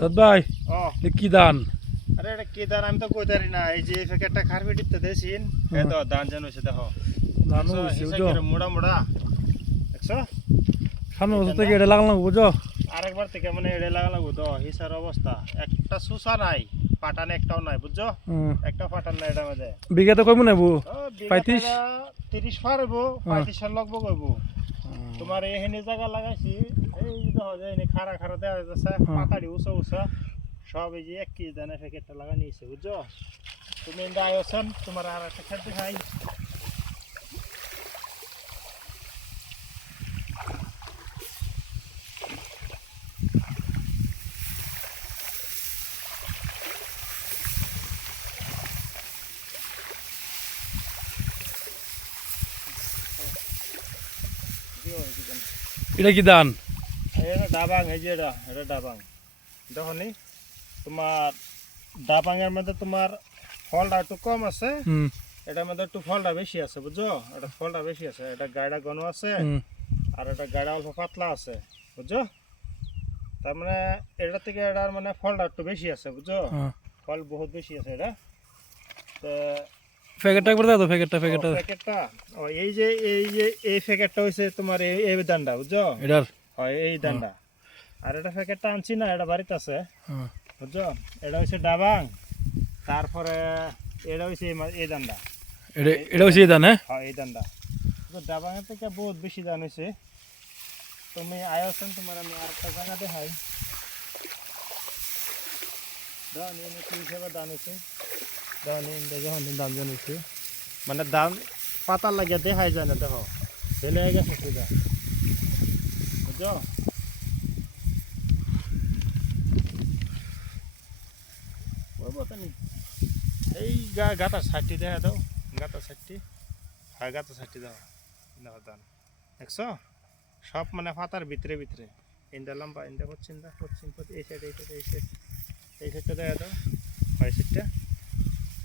ভাই ও কি ধান? আরে এটা কি ধান আমি তো কইতারি না, এই যে প্যাকেটটা খারবি টিপতে দেছিন এই তো ধান জান হইছে দেখো ধান দেখছো, হইছে হিসা বুঝো করে মোড়া মোড়া দেখছো। সামনে বছর থেকে এটা লাগালাম বুঝো। আরেকবার থেকে মানে এড়ে লাগা লাগবো তো হিসার অবস্থা একটা সুসা নাই, পাটান একটাও নাই বুঝছো, একটা পাটান নাই এটার মধ্যে। বিঘাতে কইব না বু 35 30 পারবো 35 লাগবো কইব। তোমার এখানে জায়গা লাগাইছি এই যে দেখো যে এনে খাড়া খাড়া দেওয়া যাচ্ছে পাতাড়ি উঁচা উঁচা সব এই যে 1 কেজি দানা প্যাকেটটা লাগা নিয়েছে বুঝছো। তুমি এনটা আয়োজন তোমার আর একটা খেতে খাই। এটা কি ধান? এটা ডাবাং, এই যে এটা ডাবাং দেখো নি। তোমার ডাবাংয়ের মধ্যে তোমার ফলটা একটু কম আছে, এটার মধ্যে একটু ফলটা বেশি আছে বুঝছো। এটা ফলটা বেশি আছে, এটা গাড়া ঘন আছে আর এটা গাড়া অল্প পাতলা আছে বুঝছো। তার মানে এটা থেকে এটার মানে ফলটা একটু বেশি আছে বুঝছো, ফল বহুত বেশি আছে এটা। তো প্যাকেটটা একবার দাও তো, প্যাকেটটা প্যাকেটটা এই যে এই প্যাকেটটা হইছে তোমার এই দানটা বুঝছো, এটার হয় এই দানটা। আর এটা প্যাকেটটা আনছি না, এটা বাড়িতে আছে বুঝছো। এটা হইছে ডাবাং, তারপরে এটা হইছে এই দানটা, এটা হচ্ছে ধান। হ্যাঁ এই দানটা ডাবাংয়ের থেকে বহুত বেশি দান হইছে। তুমি আয়োজন তোমার আমি আর একটা জায়গা দেখাই দান এনে কি হিসেবে দান হইছে দান যখন দান জানিয়েছে মানে দান পাতা লাগিয়ে দেখাই যায় না দেখো ফেলে গেছে পূজা বুঝছো। এই গাতার সাইডটি দেখা দাও, গাতার সাইডটি, হয় গাতার সাইডটি দাও দেখো দান দেখছো সব মানে পাতার ভিতরে ভিতরে ইন্দা লম্বা ইন্দা পশ্চিম এই সাইড এই সাইডটা দেখা দাও, হয় সাইডটা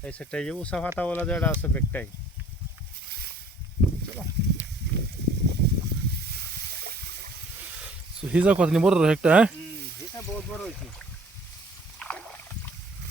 এই সাইডটা যে উষা পাতা বলা যেটা আছে ব্যাগটাই। চলো হিজা কতনি বড় একটা। এটা বহুত বড় হয়েছে।